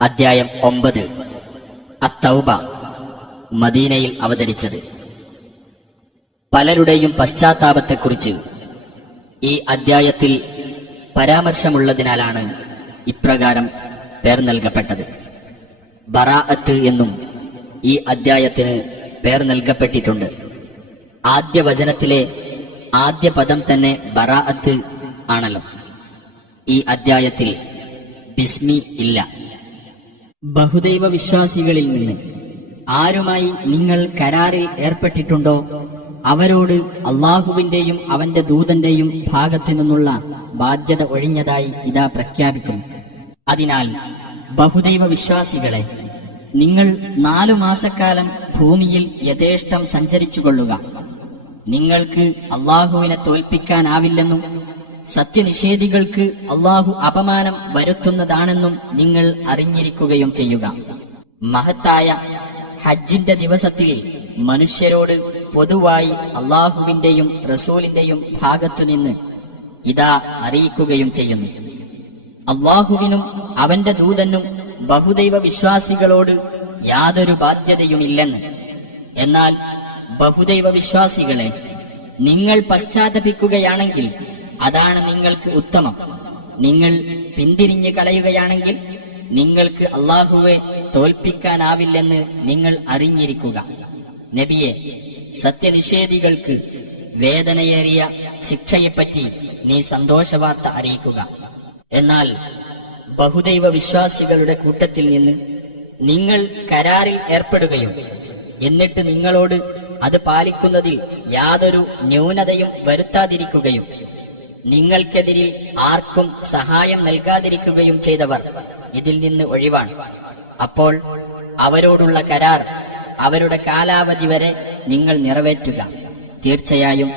അധ്യായം 9 അത്തൗബ മദീനയിൽ അവതരിച്ചത്. പലരുടെയും പശ്ചാത്താപത്തെക്കുറിച്ച് ഈ അധ്യായത്തിൽ പരാമർശമുള്ളതിനാലാണ് ഇപ്രകാരം പേർ നൽകപ്പെട്ടത്. ബറാഅത്ത് എന്നും ഈ അധ്യായത്തിന് പേർ നൽകപ്പെട്ടിട്ടുണ്ട്. ആദ്യ വചനത്തിലെ ആദ്യ പദം തന്നെ ബറാഅത്ത് ആണല്ലോ. ഈ അധ്യായത്തിൽ ബിസ്മി ഇല്ല. ബഹുദൈവ വിശ്വാസികളിൽ നിന്ന് ആരുമായി നിങ്ങൾ കരാറിൽ ഏർപ്പെട്ടിട്ടുണ്ടോ അവരോട് അള്ളാഹുവിന്റെയും അവന്റെ ദൂതന്റെയും ഭാഗത്തു നിന്നുള്ള ബാധ്യത ഒഴിഞ്ഞതായി ഇതാ പ്രഖ്യാപിക്കുന്നു. അതിനാൽ ബഹുദൈവ വിശ്വാസികളെ, നിങ്ങൾ 4 മാസക്കാലം ഭൂമിയിൽ യഥേഷ്ടം സഞ്ചരിച്ചുകൊള്ളുക. നിങ്ങൾക്ക് അള്ളാഹുവിനെ തോൽപ്പിക്കാനാവില്ലെന്നും സത്യനിഷേധികൾക്ക് അള്ളാഹു അപമാനം വരുത്തുന്നതാണെന്നും നിങ്ങൾ അറിഞ്ഞിരിക്കുകയും ചെയ്യുക. മഹത്തായ ഹജ്ജിന്റെ ദിവസത്തിൽ മനുഷ്യരോട് പൊതുവായി അള്ളാഹുവിന്റെയും റസൂലിന്റെയും ഭാഗത്തുനിന്ന് ഇതാ അറിയിക്കുകയും ചെയ്യുന്നു. അള്ളാഹുവിനും അവന്റെ ദൂതനും ബഹുദൈവ വിശ്വാസികളോട് യാതൊരു ബാധ്യതയുമില്ലെന്ന്. എന്നാൽ ബഹുദൈവ വിശ്വാസികളെ, നിങ്ങൾ പശ്ചാത്തപിക്കുകയാണെങ്കിൽ അതാണ് നിങ്ങൾക്ക് ഉത്തമം. നിങ്ങൾ പിന്തിരിഞ്ഞു കളയുകയാണെങ്കിൽ നിങ്ങൾക്ക് അള്ളാഹുവെ തോൽപ്പിക്കാനാവില്ലെന്ന് നിങ്ങൾ അറിഞ്ഞിരിക്കുക. നബിയെ, സത്യനിഷേധികൾക്ക് വേദനയേറിയ ശിക്ഷയെപ്പറ്റി നീ സന്തോഷവാർത്ത അറിയിക്കുക. എന്നാൽ ബഹുദൈവ വിശ്വാസികളുടെ കൂട്ടത്തിൽ നിന്ന് നിങ്ങൾ കരാറിൽ ഏർപ്പെടുകയും എന്നിട്ട് നിങ്ങളോട് അത് പാലിക്കുന്നതിൽ യാതൊരു ന്യൂനതയും വരുത്താതിരിക്കുകയും നിങ്ങൾക്കെതിരിൽ ആർക്കും സഹായം നൽകാതിരിക്കുകയും ചെയ്തവർ ഇതിൽ നിന്ന് ഒഴിവാണ്. അപ്പോൾ അവരോടുള്ള കരാർ അവരുടെ കാലാവധി വരെ നിങ്ങൾ നിറവേറ്റുക. തീർച്ചയായും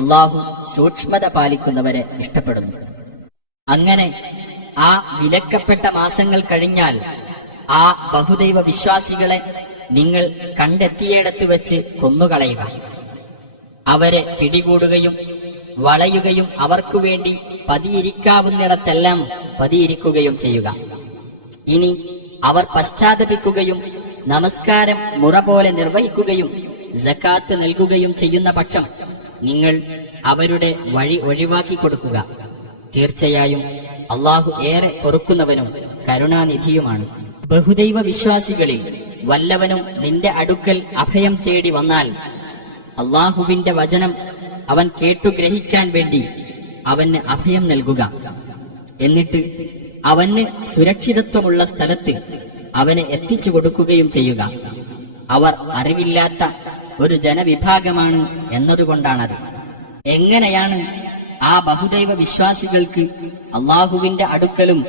അള്ളാഹു സൂക്ഷ്മത പാലിക്കുന്നവരെ ഇഷ്ടപ്പെടുന്നു. അങ്ങനെ ആ വിലക്കപ്പെട്ട മാസങ്ങൾ കഴിഞ്ഞാൽ ആ ബഹുദൈവ വിശ്വാസികളെ നിങ്ങൾ കണ്ടെത്തിയിടത്ത് വെച്ച് കൊന്നുകളയുക. അവരെ പിടികൂടുകയും വളയുകയും അവർക്കു വേണ്ടി പതിയിരിക്കാവുന്നിടത്തെല്ലാം പതിയിരിക്കുകയും ചെയ്യുക. ഇനി അവർ പശ്ചാത്തപിക്കുകയും നമസ്കാരം മുറ പോലെ നിർവഹിക്കുകയും സകാത്ത് നൽകുകയും ചെയ്യുന്ന പക്ഷം നിങ്ങൾ അവരുടെ വഴി ഒഴിവാക്കി കൊടുക്കുക. തീർച്ചയായും അള്ളാഹു ഏറെ പൊറുക്കുന്നവനും കരുണാനിധിയുമാണ്. ബഹുദൈവ വിശ്വാസികളിൽ വല്ലവനും നിന്റെ അടുക്കൽ അഭയം തേടി വന്നാൽ അള്ളാഹുവിന്റെ വചനം അവൻ കേട്ടുഗ്രഹിക്കാൻ വേണ്ടി അവന് അഭയം നൽകുക. എന്നിട്ട് അവന് സുരക്ഷിതത്വമുള്ള സ്ഥലത്ത് അവനെ എത്തിച്ചു കൊടുക്കുകയും ചെയ്യുക. അവർ അറിവില്ലാത്ത ഒരു ജനവിഭാഗമാണ് എന്നതുകൊണ്ടാണത്. എങ്ങനെയാണ് ആ ബഹുദൈവ വിശ്വാസികൾക്ക് അള്ളാഹുവിന്റെ അടുക്കലും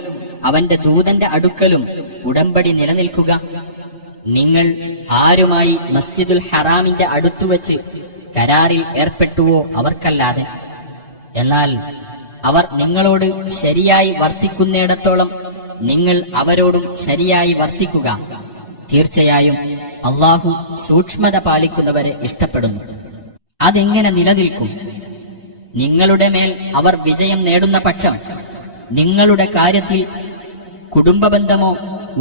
അവന്റെ ദൂതന്റെ അടുക്കലും ഉടമ്പടി നിലനിൽക്കുക? നിങ്ങൾ ആരുമായി മസ്ജിദുൽ ഹറാമിന്റെ അടുത്തുവെച്ച് കരാറിൽ ഏർപ്പെട്ടുവോ അവർക്കല്ലാതെ. എന്നാൽ അവർ നിങ്ങളോട് ശരിയായി വർത്തിക്കുന്നിടത്തോളം നിങ്ങൾ അവരോടും ശരിയായി വർത്തിക്കുക. തീർച്ചയായും അള്ളാഹു സൂക്ഷ്മത പാലിക്കുന്നവരെ ഇഷ്ടപ്പെടുന്നു. അതെങ്ങനെ നിലനിൽക്കും? നിങ്ങളുടെ മേൽ അവർ വിജയം നേടുന്ന പക്ഷം നിങ്ങളുടെ കാര്യത്തിൽ കുടുംബബന്ധമോ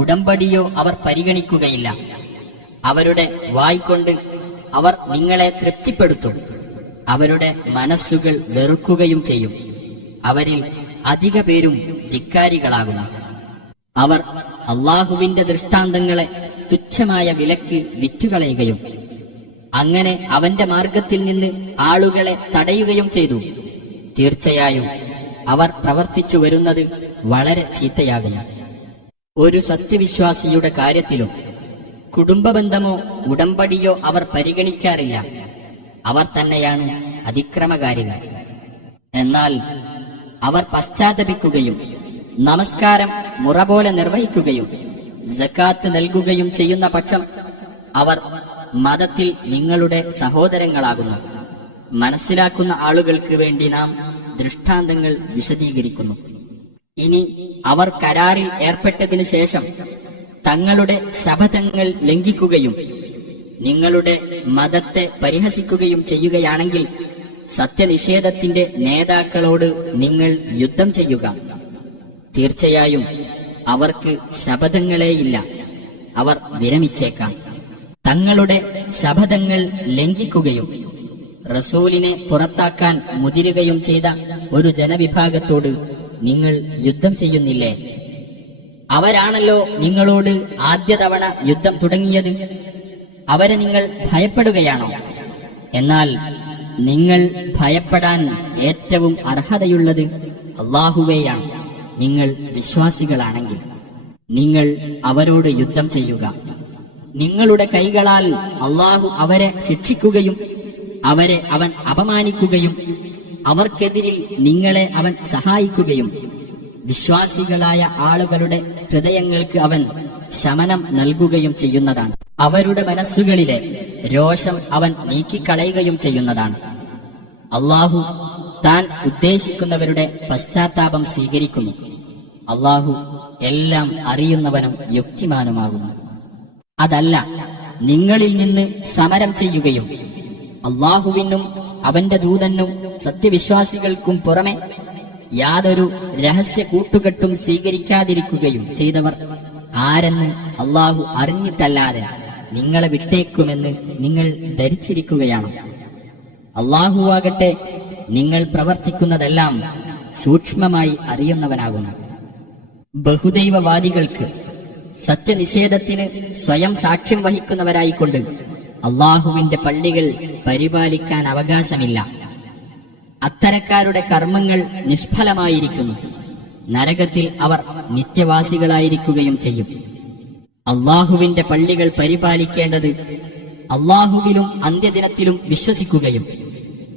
ഉടമ്പടിയോ അവർ പരിഗണിക്കുകയില്ല. അവരുടെ വായ്കൊണ്ട് അവർ നിങ്ങളെ തൃപ്തിപ്പെടുത്തും. അവരുടെ മനസ്സുകൾ വെറുക്കുകയും ചെയ്യും. അവരിൽ അധിക പേരും ധിക്കാരികളാകുന്നു. അവർ അള്ളാഹുവിന്റെ ദൃഷ്ടാന്തങ്ങളെ തുച്ഛമായ വിലക്ക് വിറ്റുകളയുകയും അങ്ങനെ അവന്റെ മാർഗത്തിൽ നിന്ന് ആളുകളെ തടയുകയും ചെയ്തു. തീർച്ചയായും അവർ പ്രവർത്തിച്ചു വരുന്നത് വളരെ ചീത്തയാകുന്നു. ഒരു സത്യവിശ്വാസിയുടെ കാര്യത്തിലും കുടുംബബന്ധമോ ഉടമ്പടിയോ അവർ പരിഗണിക്കാറില്ല. അവർ തന്നെയാണ് അതിക്രമകാരികൾ. എന്നാൽ അവർ പശ്ചാത്തപിക്കുകയും നമസ്കാരം മുറ പോലെ നിർവഹിക്കുകയും സകാത്ത് നൽകുകയും ചെയ്യുന്ന പക്ഷം അവർ മതത്തിൽ നിങ്ങളുടെ സഹോദരങ്ങളാകുന്നു. മനസ്സിലാക്കുന്ന ആളുകൾക്ക് വേണ്ടി നാം ദൃഷ്ടാന്തങ്ങൾ വിശദീകരിക്കുന്നു. ഇനി അവർ കരാറിൽ ഏർപ്പെട്ടതിനു ശേഷം തങ്ങളുടെ ശപഥങ്ങൾ ലംഘിക്കുകയും നിങ്ങളുടെ മതത്തെ പരിഹസിക്കുകയും ചെയ്യുകയാണെങ്കിൽ സത്യനിഷേധത്തിന്റെ നേതാക്കളോട് നിങ്ങൾ യുദ്ധം ചെയ്യുക. തീർച്ചയായും അവർക്ക് ശപഥങ്ങളേയില്ല. അവർ വിരമിച്ചേക്കാം. തങ്ങളുടെ ശപഥങ്ങൾ ലംഘിക്കുകയും റസൂലിനെ പുറത്താക്കാൻ മുതിരുകയും ചെയ്ത ഒരു ജനവിഭാഗത്തോട് നിങ്ങൾ യുദ്ധം ചെയ്യുന്നില്ലേ? അവരാണല്ലോ നിങ്ങളോട് ആദ്യ തവണ യുദ്ധം തുടങ്ങിയത്. അവരെ നിങ്ങൾ ഭയപ്പെടുകയാണോ? എന്നാൽ നിങ്ങൾ ഭയപ്പെടാൻ ഏറ്റവും അർഹതയുള്ളത് അല്ലാഹുവേയാണ്. നിങ്ങൾ വിശ്വാസികളാണെങ്കിൽ നിങ്ങൾ അവരോട് യുദ്ധം ചെയ്യുക. നിങ്ങളുടെ കൈകളാൽ അല്ലാഹു അവരെ ശിക്ഷിക്കുകയും അവരെ അവൻ അപമാനിക്കുകയും അവർക്കെതിരിൽ നിങ്ങളെ അവൻ സഹായിക്കുകയും വിശ്വാസികളായ ആളുകളുടെ ഹൃദയങ്ങൾക്ക് അവൻ ശമനം നൽകുകയും ചെയ്യുന്നതാണ്. അവരുടെ മനസ്സുകളിലെ രോഷം അവൻ നീക്കിക്കളയുകയും ചെയ്യുന്നതാണ്. അല്ലാഹു താൻ ഉദ്ദേശിക്കുന്നവരുടെ പശ്ചാത്താപം സ്വീകരിക്കുന്നു. അല്ലാഹു എല്ലാം അറിയുന്നവനും യുക്തിമാനുമാകുന്നു. അതല്ല, നിങ്ങളിൽ നിന്ന് സമരം ചെയ്യുകയും അല്ലാഹുവിനും അവന്റെ ദൂതനും സത്യവിശ്വാസികൾക്കും പുറമെ യാതൊരു രഹസ്യ കൂട്ടുകെട്ടും സ്വീകരിക്കാതിരിക്കുകയും ചെയ്തവർ ആരെന്ന് അല്ലാഹു അറിഞ്ഞിട്ടല്ലാതെ നിങ്ങളെ വിട്ടേക്കുമെന്ന് നിങ്ങൾ ധരിച്ചിരിക്കുകയാണ്. അല്ലാഹുവാകട്ടെ നിങ്ങൾ പ്രവർത്തിക്കുന്നതെല്ലാം സൂക്ഷ്മമായി അറിയുന്നവനാകുന്നു. ബഹുദൈവവാദികൾക്ക് സത്യനിഷേധത്തിന് സ്വയം സാക്ഷ്യം വഹിക്കുന്നവരായിക്കൊണ്ട് അല്ലാഹുവിന്റെ പള്ളികൾ പരിപാലിക്കാൻ അവകാശമില്ല. അത്തരക്കാരുടെ കർമ്മങ്ങൾ നിഷ്ഫലമായിരിക്കുന്നു. നരകത്തിൽ അവർ നിത്യവാസികളായിരിക്കുകയും ചെയ്യും. അല്ലാഹുവിന്റെ പള്ളികൾ പരിപാലിക്കേണ്ടത് അല്ലാഹുവിലും അന്ത്യദിനത്തിലും വിശ്വസിക്കുകയും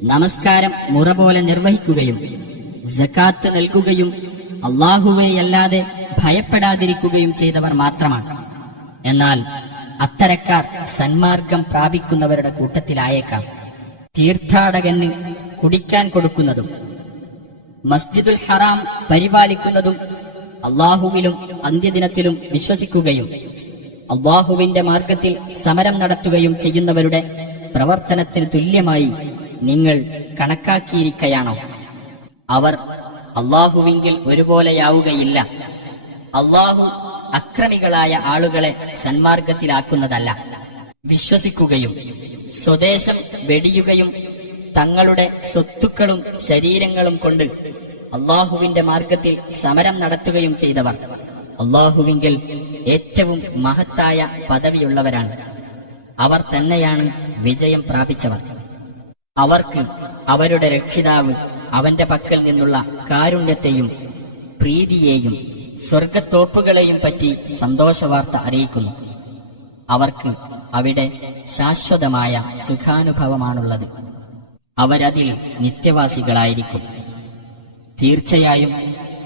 നമസ്കാരം മുറ പോലെ നിർവഹിക്കുകയും സകാത്ത് നൽകുകയും അല്ലാഹുവിനെയല്ലാതെ ഭയപ്പെടാതിരിക്കുകയും ചെയ്തവർ മാത്രമാണ്. എന്നാൽ അത്തരക്കാർ സന്മാർഗം പ്രാപിക്കുന്നവരുടെ കൂട്ടത്തിലായേക്കാം. തീർത്ഥാടകന് കുടിക്കാൻ കൊടുക്കുന്നതും മസ്ജിദുൽ ഹറാം പരിപാലിക്കുന്നതും അല്ലാഹുവിലും അന്ത്യദിനത്തിലും വിശ്വസിക്കുകയും അല്ലാഹുവിന്റെ മാർഗത്തിൽ സമരം നടത്തുകയും ചെയ്യുന്നവരുടെ പ്രവർത്തനത്തിന് തുല്യമായി നിങ്ങൾ കണക്കാക്കിയിരിക്കയാണോ? അവർ അല്ലാഹുവിങ്കിൽ ഒരുപോലെയാവുകയില്ല. അല്ലാഹു അക്രമികളായ ആളുകളെ സന്മാർഗത്തിലാക്കുന്നതല്ല. വിശ്വസിക്കുകയും സ്വദേശം വെടിയുകയും തങ്ങളുടെ സ്വത്തുക്കളും ശരീരങ്ങളും കൊണ്ട് അല്ലാഹുവിന്റെ മാർഗത്തിൽ സമരം നടത്തുകയും ചെയ്തവർ അല്ലാഹുവിങ്കിൽ ഏറ്റവും മഹത്തായ പദവിയുള്ളവരാണ്. അവർ തന്നെയാണ് വിജയം പ്രാപിച്ചവർ. അവർക്ക് അവരുടെ രക്ഷിതാവ് അവന്റെ പക്കൽ നിന്നുള്ള കാരുണ്യത്തെയും പ്രീതിയെയും സ്വർഗത്തോപ്പുകളെയും പറ്റി സന്തോഷവാർത്ത അറിയിക്കുന്നു. അവർക്ക് അവിടെ ശാശ്വതമായ സുഖാനുഭവമാണുള്ളത്. അവരതിൽ നിത്യവാസികളായിരിക്കും. തീർച്ചയായും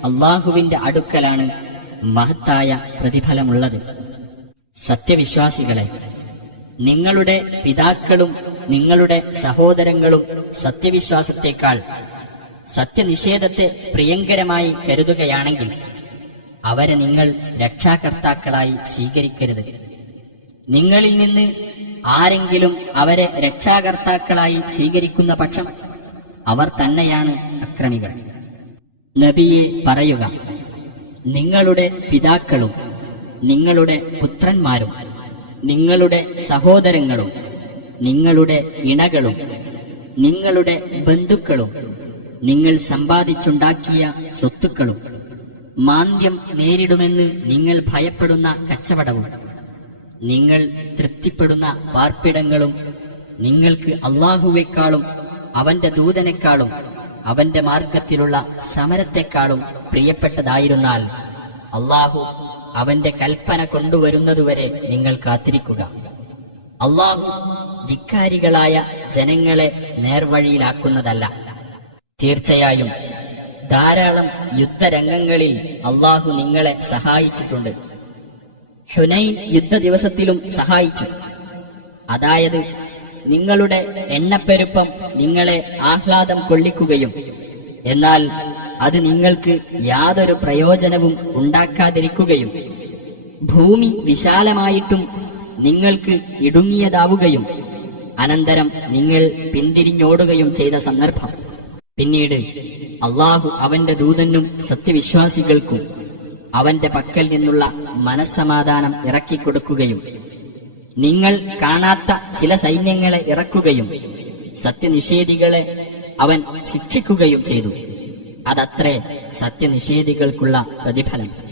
അല്ലാഹുവിന്റെ അടുക്കലാണ് മഹത്തായ പ്രതിഫലമുള്ളത്. സത്യവിശ്വാസികളെ, നിങ്ങളുടെ പിതാക്കളും നിങ്ങളുടെ സഹോദരങ്ങളും സത്യവിശ്വാസത്തെക്കാൾ സത്യനിഷേധത്തെ പ്രിയങ്കരമായി കരുതുകയാണെങ്കിൽ അവരെ നിങ്ങൾ രക്ഷാകർത്താക്കളായി സ്വീകരിക്കരുത്. നിങ്ങളിൽ നിന്ന് ആരെങ്കിലും അവരെ രക്ഷാകർത്താക്കളായി സ്വീകരിക്കുന്ന പക്ഷം അവർ തന്നെയാണ് അക്രമികൾ. നബിയെ പറയുക, നിങ്ങളുടെ പിതാക്കളും നിങ്ങളുടെ പുത്രന്മാരും നിങ്ങളുടെ സഹോദരങ്ങളും നിങ്ങളുടെ ഇണകളും നിങ്ങളുടെ ബന്ധുക്കളും നിങ്ങൾ സമ്പാദിച്ചുണ്ടാക്കിയ സ്വത്തുക്കളും മാന്ദ്യം നേരിടുമെന്ന് നിങ്ങൾ ഭയപ്പെടുന്ന കച്ചവടവും നിങ്ങൾ തൃപ്തിപ്പെടുന്ന പാർപ്പിടങ്ങളും നിങ്ങൾക്ക് അല്ലാഹുവേക്കാളും അവന്റെ ദൂതനേക്കാളും അവന്റെ മാർഗത്തിലുള്ള സമരത്തെക്കാളും പ്രിയപ്പെട്ടതായിരുന്നാൽ അല്ലാഹു അവന്റെ കൽപ്പന കൊണ്ടുവരുന്നതുവരെ നിങ്ങൾ കാത്തിരിക്കുക. അല്ലാഹു ധിക്കാരികളായ ജനങ്ങളെ നേർവഴിയിലാക്കുന്നതല്ല. തീർച്ചയായും ധാരാളം യുദ്ധരംഗങ്ങളിൽ അല്ലാഹു നിങ്ങളെ സഹായിച്ചിട്ടുണ്ട്. ഹുനൈൻ യുദ്ധ ദിവസത്തിലും സഹായിച്ചു. അതായത് നിങ്ങളുടെ എണ്ണപ്പെരുപ്പം നിങ്ങളെ ആഹ്ലാദം കൊള്ളിക്കുകയും എന്നാൽ അത് നിങ്ങൾക്ക് യാതൊരു പ്രയോജനവും ഉണ്ടാക്കാതിരിക്കുകയും ഭൂമി വിശാലമായിട്ടും നിങ്ങൾക്ക് ഇടുങ്ങിയതാവുകയും അനന്തരം നിങ്ങൾ പിന്തിരിഞ്ഞോടുകയും ചെയ്ത സന്ദർഭം. പിന്നീട് അല്ലാഹു അവന്റെ ദൂതനും സത്യവിശ്വാസികൾക്കും അവന്റെ പക്കൽ നിന്നുള്ള മനസ്സമാധാനം ഇറക്കിക്കൊടുക്കുകയും നിങ്ങൾ കാണാത്ത ചില സൈന്യങ്ങളെ ഇറക്കുകയും സത്യനിഷേധികളെ അവൻ ശിക്ഷിക്കുകയും ചെയ്തു. അതത്രേ സത്യനിഷേധികൾക്കുള്ള പ്രതിഫലം.